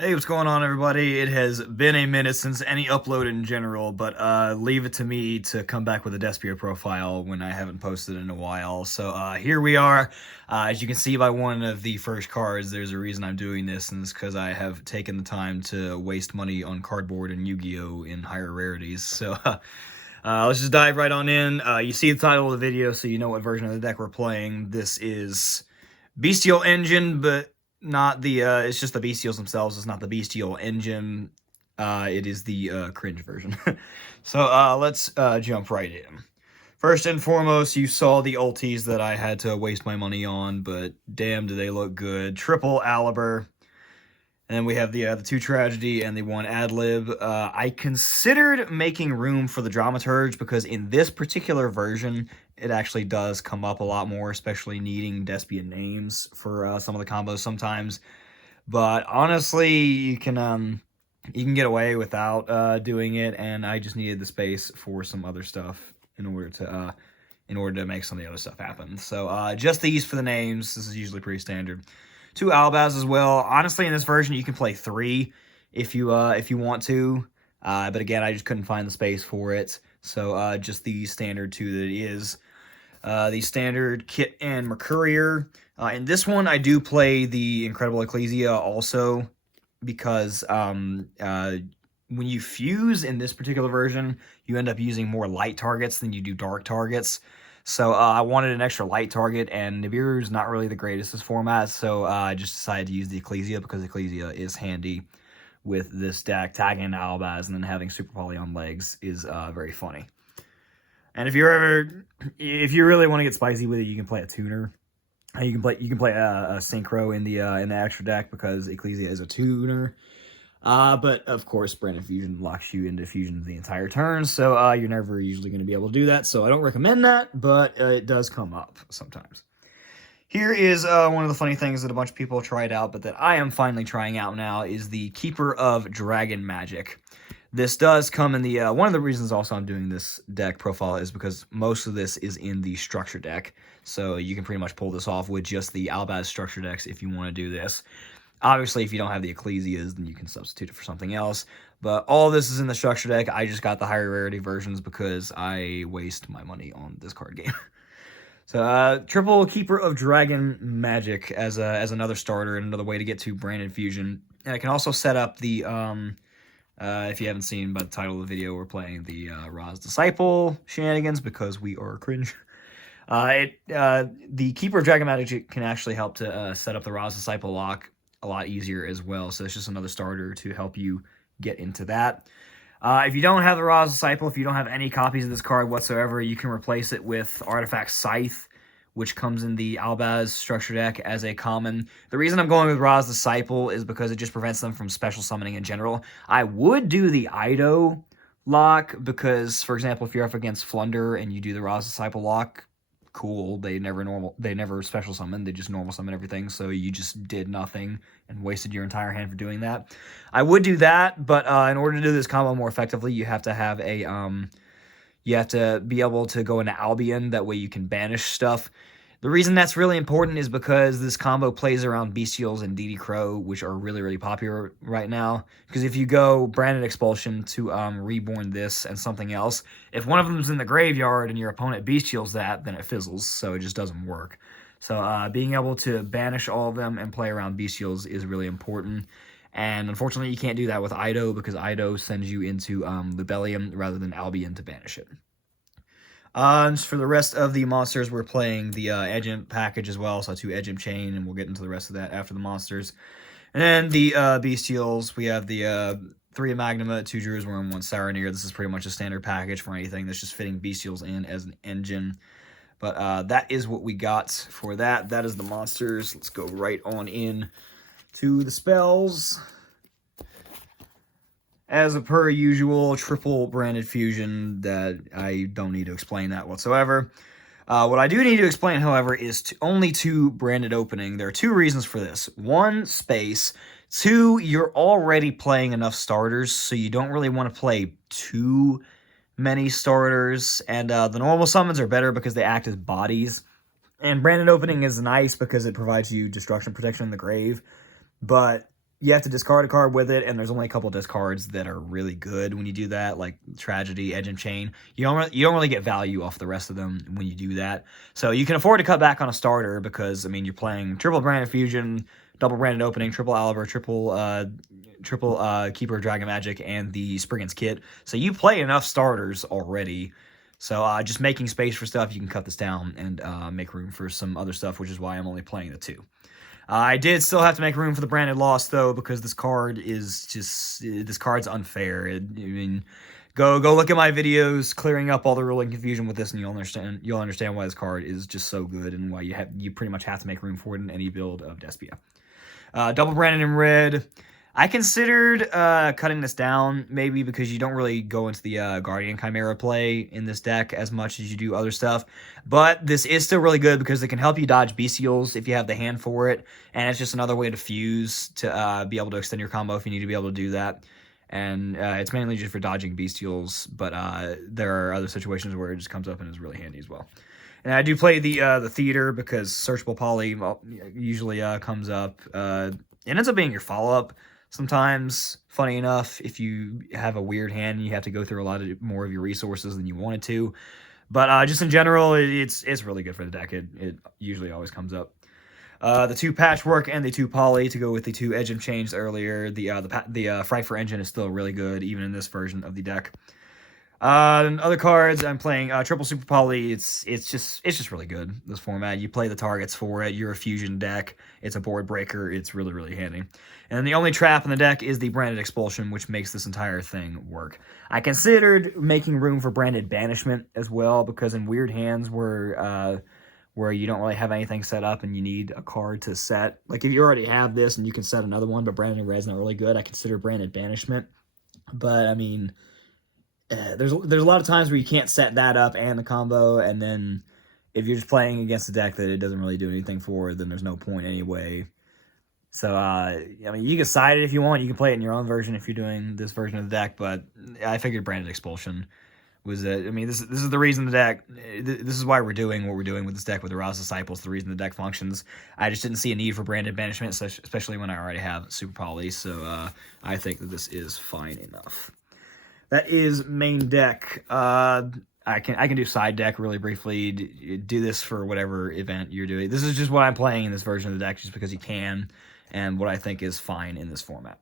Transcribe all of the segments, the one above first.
Hey, what's going on, everybody? It has been a minute since any upload in general, but leave it to me to come back with a Despia profile when I haven't posted in a while. So here we are. As you can see by one of the first cards, there's a reason I'm doing this, and it's because I have taken the time to waste money on cardboard and Yu-Gi-Oh! In higher rarities. So let's just dive right on in. You see the title of the video, so you know what version of the deck we're playing. This is Bestial Engine, but not the, it's just the Bestials themselves. It's not the Bestial Engine. It is the cringe version. So let's jump right in. First and foremost, you saw the ultis that I had to waste my money on, but damn, do they look good. Triple Aliber. And then we have the two tragedy and the one ad lib. I considered making room for the dramaturge because in this particular version, it actually does come up a lot more, especially needing Despia names for some of the combos sometimes. But honestly, you can get away without doing it, and I just needed the space for some other stuff in order to make some of the other stuff happen. So just these for the names. This is usually pretty standard. Two Albaz as well. Honestly, in this version, you can play three if you want to. But again, I just couldn't find the space for it. So just the standard two that it is. The standard Kit and Mercurier. In this one, I do play the Incredible Ecclesia also because when you fuse in this particular version, you end up using more light targets than you do dark targets. So I wanted an extra light target, and Nibiru's not really the greatest this format, so I just decided to use the Ecclesia because Ecclesia is handy with this deck. Tagging Albaz and then having Super Poly on legs is very funny. And if you really want to get spicy with it, you can play a tuner. You can play a synchro in the extra deck because Ecclesia is a tuner. But of course, Branded Fusion locks you into fusions the entire turn, so you're never usually going to be able to do that. So I don't recommend that, but it does come up sometimes. Here is one of the funny things that a bunch of people tried out, but that I am finally trying out now, is the Keeper of Dragon Magic. This does come in the, one of the reasons also I'm doing this deck profile is because most of this is in the structure deck. So you can pretty much pull this off with just the Albaz structure decks if you want to do this. Obviously, if you don't have the Ecclesias, then you can substitute it for something else. But all this is in the structure deck. I just got the higher rarity versions because I waste my money on this card game. So, triple Keeper of Dragon Magic as another starter and another way to get to Branded Fusion. And I can also set up the, if you haven't seen by the title of the video, we're playing the Ra's Disciple shenanigans because we are cringe. The Keeper of Dragon Magic can actually help to set up the Ra's Disciple lock a lot easier as well. So it's just another starter to help you get into that. If you don't have the Ra's Disciple, if you don't have any copies of this card whatsoever, you can replace it with Artifact Scythe, which comes in the Albaz structure deck as a common. The reason I'm going with Ra's Disciple is because it just prevents them from special summoning in general. I would do the Ido lock because, for example, if you're up against Flunder and you do the Ra's Disciple lock, cool. They never special summon. They just normal summon everything. So you just did nothing and wasted your entire hand for doing that. I would do that, but in order to do this combo more effectively, you have to have a you have to be able to go into Albion. That way you can banish stuff. The reason that's really important is because this combo plays around Bestials and DD Crow, which are really, really popular right now. Because if you go Branded Expulsion to Reborn this and something else, if one of them's in the graveyard and your opponent Bestials that, then it fizzles, so it just doesn't work. So being able to banish all of them and play around Bestials is really important. And unfortunately, you can't do that with Ido because Ido sends you into Libellium rather than Albion to banish it. For the rest of the monsters, we're playing the Edgemp package as well, so 2 Edgemp Chain, and we'll get into the rest of that after the monsters. And then the Bestials, we have the 3 Magnuma, 2 Druids, 1 Saronir. This is pretty much a standard package for anything that's just fitting Bestials in as an engine. But that is what we got for that. That is the monsters. Let's go right on in to the spells. As per usual, triple Branded Fusion, that I don't need to explain that whatsoever. What I do need to explain, however, is only 2 Branded Opening. There are 2 reasons for this. 1, space. 2, you're already playing enough starters, so you don't really want to play too many starters. And the normal summons are better because they act as bodies. And Branded Opening is nice because it provides you destruction protection in the grave. But you have to discard a card with it, and there's only a couple discards that are really good when you do that, like Tragedy, Edge and Chain. You don't really get value off the rest of them when you do that. So you can afford to cut back on a starter because, I mean, you're playing triple Branded Fusion, double Branded Opening, triple Oliver, triple Keeper of Dragon Magic, and the Spriggan's Kit. So you play enough starters already. So just making space for stuff, you can cut this down and make room for some other stuff, which is why I'm only playing the 2. I did still have to make room for the Branded Lost, though, because this card's unfair. I mean, go look at my videos clearing up all the ruling confusion with this, and you'll understand why this card is just so good and why you pretty much have to make room for it in any build of Despia. Double Branded in red. I considered cutting this down, maybe because you don't really go into the Guardian Chimera play in this deck as much as you do other stuff. But this is still really good because it can help you dodge Bestials if you have the hand for it. And it's just another way to fuse to be able to extend your combo if you need to be able to do that. And it's mainly just for dodging Bestials, but there are other situations where it just comes up and is really handy as well. And I do play the Theater because Searchable Poly usually comes up. It ends up being your follow-up. Sometimes, funny enough, if you have a weird hand, you have to go through a lot more of your resources than you wanted to. But just in general, it's really good for the deck. It usually always comes up. The 2 Patchwork and the 2 Poly to go with the 2 Edge and Changed earlier. The Fright for Engine is still really good, even in this version of the deck. Other cards, I'm playing Triple Super Poly. It's just really good, this format. You play the targets for it. You're a fusion deck. It's a board breaker. It's really, really handy. And the only trap in the deck is the Branded Expulsion, which makes this entire thing work. I considered making room for Branded Banishment as well, because in weird hands where you don't really have anything set up and you need a card to set, like if you already have this and you can set another one, but Branded Red's not really good, I consider Branded Banishment. But I mean, there's a lot of times where you can't set that up and the combo, and then if you're just playing against a deck that it doesn't really do anything for, then there's no point anyway. So, I mean, you can side it if you want. You can play it in your own version if you're doing this version of the deck, but I figured Branded Expulsion was I mean, this is the reason the deck, this is why we're doing what we're doing with this deck with the Rouse Disciples, the reason the deck functions. I just didn't see a need for Branded Banishment, especially when I already have Super Poly, so I think that this is fine enough. That is main deck. I can do side deck really briefly. Do this for whatever event you're doing. This is just what I'm playing in this version of the deck, just because you can, and what I think is fine in this format.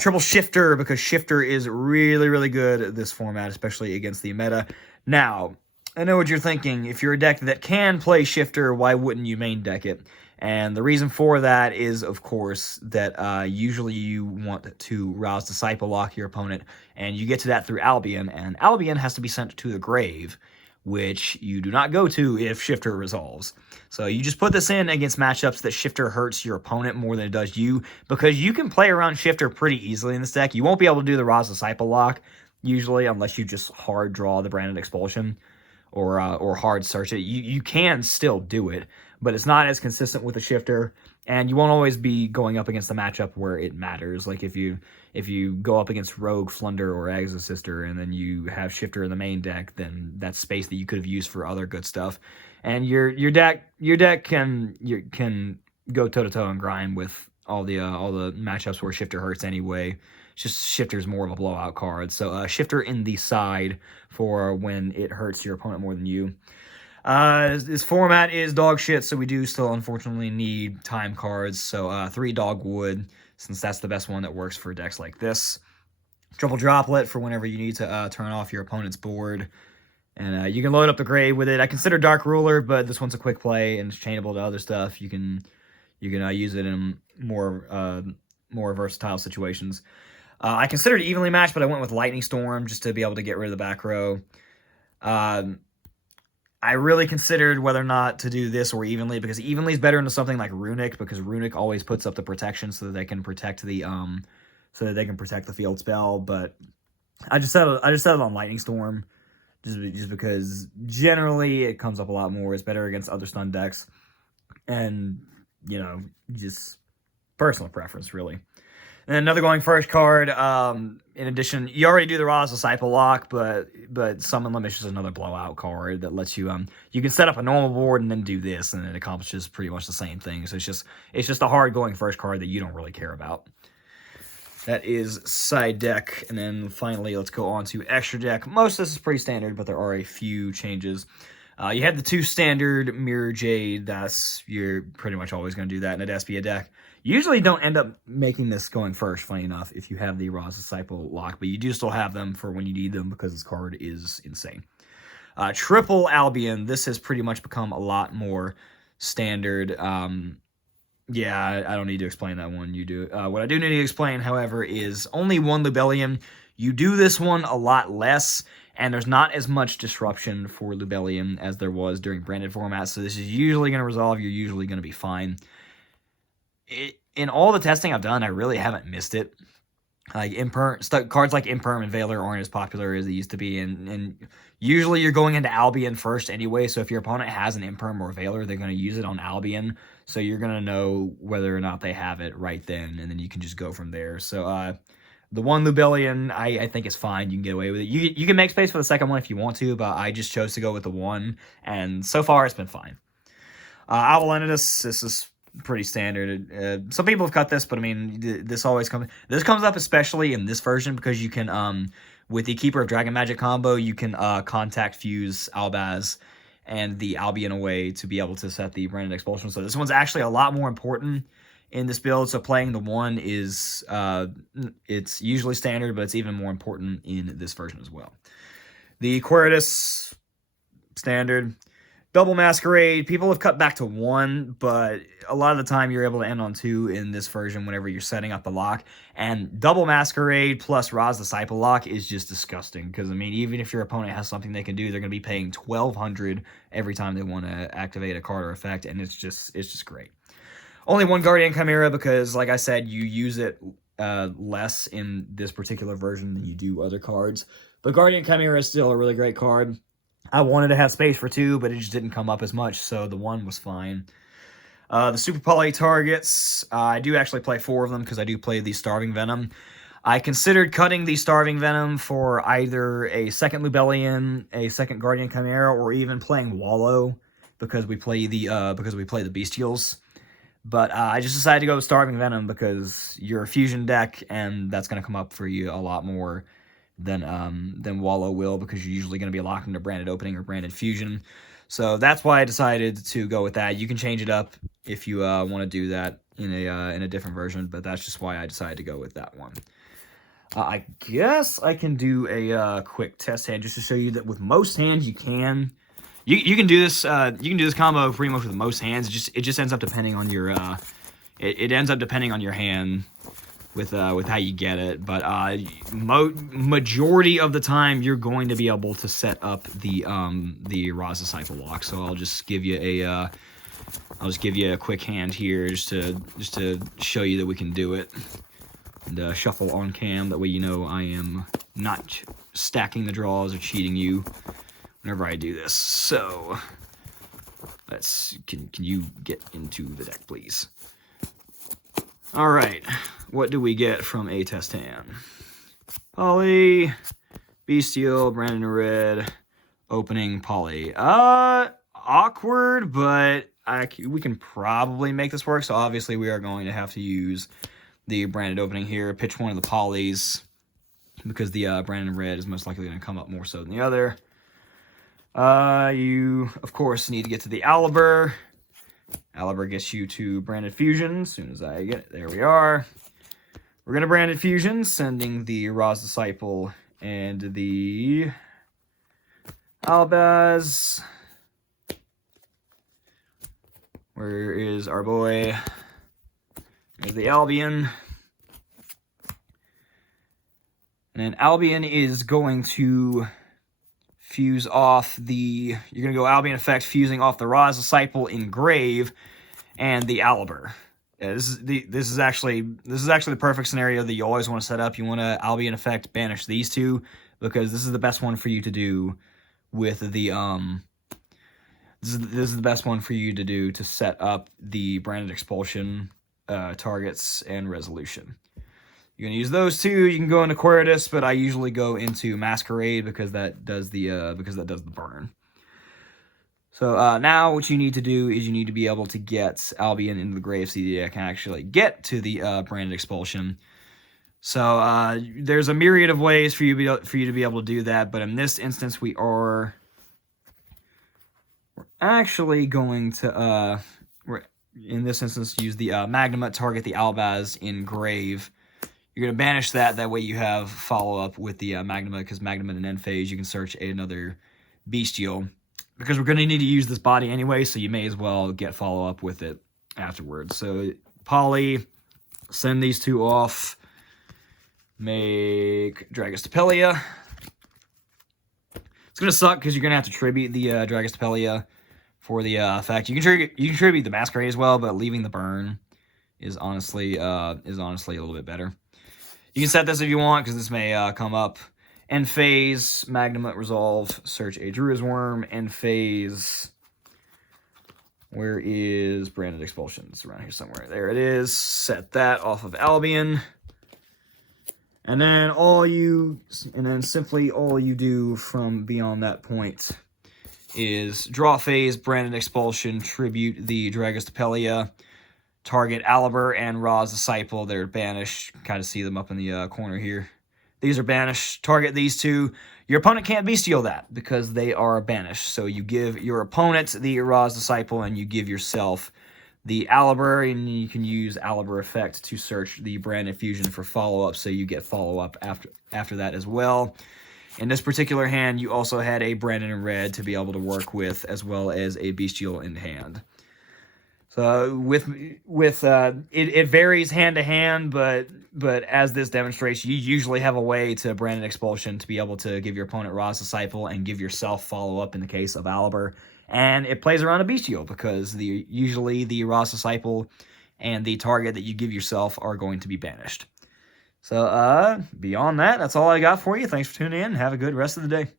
Triple Shifter, because Shifter is really, really good at this format, especially against the meta. Now, I know what you're thinking. If you're a deck that can play Shifter, why wouldn't you main deck it? And the reason for that is, of course, that usually you want to Rouse Disciple lock your opponent, and you get to that through Albion, and Albion has to be sent to the grave, which you do not go to if Shifter resolves. So you just put this in against matchups that Shifter hurts your opponent more than it does you, because you can play around Shifter pretty easily in this deck. You won't be able to do the Rouse Disciple lock, usually, unless you just hard draw the Branded Expulsion or hard search it. You can still do it, but it's not as consistent with the Shifter, and you won't always be going up against the matchup where it matters. Like if you go up against Rogue, Flunder, or Exosister, and then you have Shifter in the main deck, then that's space that you could have used for other good stuff. And your deck can go toe to toe and grind with all the matchups where Shifter hurts anyway. It's just Shifter's more of a blowout card. So Shifter in the side for when it hurts your opponent more than you. This format is dog shit, so we do still unfortunately need time cards. So 3 Dogwood, since that's the best one that works for decks like this. Triple Droplet for whenever you need to turn off your opponent's board. And you can load up the grave with it. I consider Dark Ruler, but this one's a quick play and it's chainable to other stuff. You can use it in more versatile situations. I considered Evenly Matched, but I went with Lightning Storm just to be able to get rid of the back row. I really considered whether or not to do this or Evenly, because Evenly is better into something like Runic, because Runic always puts up the protection so that they can protect the field spell. But I just settled on Lightning Storm, just because generally it comes up a lot more. It's better against other stun decks, and just personal preference really. And another going first card. In addition, you already do the Raw's Disciple lock, but Summon Limit is just another blowout card that lets you you can set up a normal board and then do this, and it accomplishes pretty much the same thing. So it's just a hard going first card that you don't really care about. That is side deck, and then finally let's go on to extra deck. Most of this is pretty standard, but there are a few changes. You had the 2 standard Mirror Jade. You're pretty much always going to do that in a Despia deck. You usually don't end up making this going first, funny enough, if you have the Raw's Disciple lock, but you do still have them for when you need them because this card is insane. Triple Albion. This has pretty much become a lot more standard. Yeah, I don't need to explain that one. You do. What I do need to explain, however, is only 1 Lubellium. You do this one a lot less, and there's not as much disruption for Lubellium as there was during branded formats, so this is usually going to resolve. You're usually going to be fine. In all the testing I've done, I really haven't missed it. Like cards like Imperm and Veiler aren't as popular as they used to be, and usually you're going into Albion first anyway, so if your opponent has an Imperm or Veiler, they're going to use it on Albion, so you're going to know whether or not they have it right then, and then you can just go from there. So the 1 Lubellion, I think is fine. You can get away with it. You can make space for the second one if you want to, but I just chose to go with the 1, and so far it's been fine. Avalenitas, this is pretty standard. Some people have cut this, but I mean, this comes up especially in this version because you can, with the Keeper of Dragon Magic combo, you can contact fuse Albaz and the Albion away to be able to set the Branded Expulsion. So this one's actually a lot more important in this build. So playing the 1 is, it's usually standard, but it's even more important in this version as well. The Quiritus, standard. Double Masquerade, people have cut back to 1, but a lot of the time you're able to end on 2 in this version whenever you're setting up the lock. And Double Masquerade plus Raw's Disciple lock is just disgusting, because, I mean, even if your opponent has something they can do, they're going to be paying 1,200 every time they want to activate a card or effect, and it's just great. Only 1 Guardian Chimera because, like I said, you use it less in this particular version than you do other cards. But Guardian Chimera is still a really great card. I wanted to have space for 2, but it just didn't come up as much, so the 1 was fine. The Super Poly targets, I do actually play 4 of them because I do play the Starving Venom. I considered cutting the Starving Venom for either a second Lubellion, a second Guardian Chimera, or even playing Wallow because we play the Bestials. But I just decided to go with Starving Venom because you're a fusion deck, and that's going to come up for you a lot more than Wallow will, because you're usually going to be locked into Branded Opening or Branded Fusion. So that's why I decided to go with that. You can change it up if you want to do that in a different version, but that's just why I decided to go with that one. I guess I can do a quick test hand just to show you that with most hands you can do this. You can do this combo pretty much with most hands. It just ends up depending on your it ends up depending on your hand with how you get it, but majority of the time you're going to be able to set up the Raw's Disciple lock. So I'll just give you a quick hand here just to show you that we can do it, and shuffle on cam. That way you know I am not stacking the draws or cheating you whenever I do this. So can you get into the deck, please? All right, what do we get from a test hand? Poly, Bestial, Brandon Red, opening Poly. Awkward, but we can probably make this work. So obviously we are going to have to use the Branded Opening here. Pitch one of the Polys because the Brandon Red is most likely going to come up more so than the other. You, of course, need to get to the Aliber. Aliber gets you to Branded Fusion as soon as I get it. There we are. We're going to Branded Fusion, sending the Raw's Disciple and the Albaz. Where is our boy? There's the Albion. And then Albion is going to fuse off the... You're going to go Albion effect, fusing off the Raw's Disciple Engrave and the Aliber. Yeah, this is actually the perfect scenario that you always want to set up. You want to Albion effect banish these two, because this is the best one for you to do with the this is the best one for you to do to set up the Branded Expulsion targets and resolution. you're going to use those two. You can go into Quietus, but I usually go into Masquerade because that does the burn. So now what you need to do is you need to be able to get Albion into the grave so that I can actually get to the Branded Expulsion. So there's a myriad of ways for you to be able to do that, but in this instance we're actually going to use the Magnuma, target the Albaz in grave. You're going to banish that. That way you have follow-up with the Magnuma, because Magnuma in end phase, you can search another Bestial. Because we're going to need to use this body anyway, so you may as well get follow-up with it afterwards. So, Poly, send these two off. Make Dragostapelia. It's going to suck because you're going to have to tribute the Dragostapelia for the effect. You can tribute the Masquerade as well, but leaving the burn is honestly a little bit better. You can set this if you want, because this may come up. End phase, Magnum Resolve, search a Druid's Worm. End phase, where is Branded Expulsion? It's around here somewhere. There it is. Set that off of Albion. And then simply all you do from beyond that point is draw phase, Branded Expulsion, tribute the Dragostapelia, target Aliber and Ra's Disciple. They're banished. Kind of see them up in the corner here. These are banished. Target these two. Your opponent can't bestial that because they are banished. So you give your opponent the Ra's Disciple and you give yourself the Aliber, and you can use Aliber effect to search the Branded Fusion for follow-up, so you get follow-up after that as well. In this particular hand, you also had a Branded in red to be able to work with, as well as a Bestial in hand. So it varies hand to hand, but as this demonstrates, you usually have a way to Branded Expulsion to be able to give your opponent Ra's Disciple and give yourself follow-up in the case of Aliber. And it plays around a Bestial because usually the Ra's Disciple and the target that you give yourself are going to be banished. So beyond that, that's all I got for you. Thanks for tuning in. Have a good rest of the day.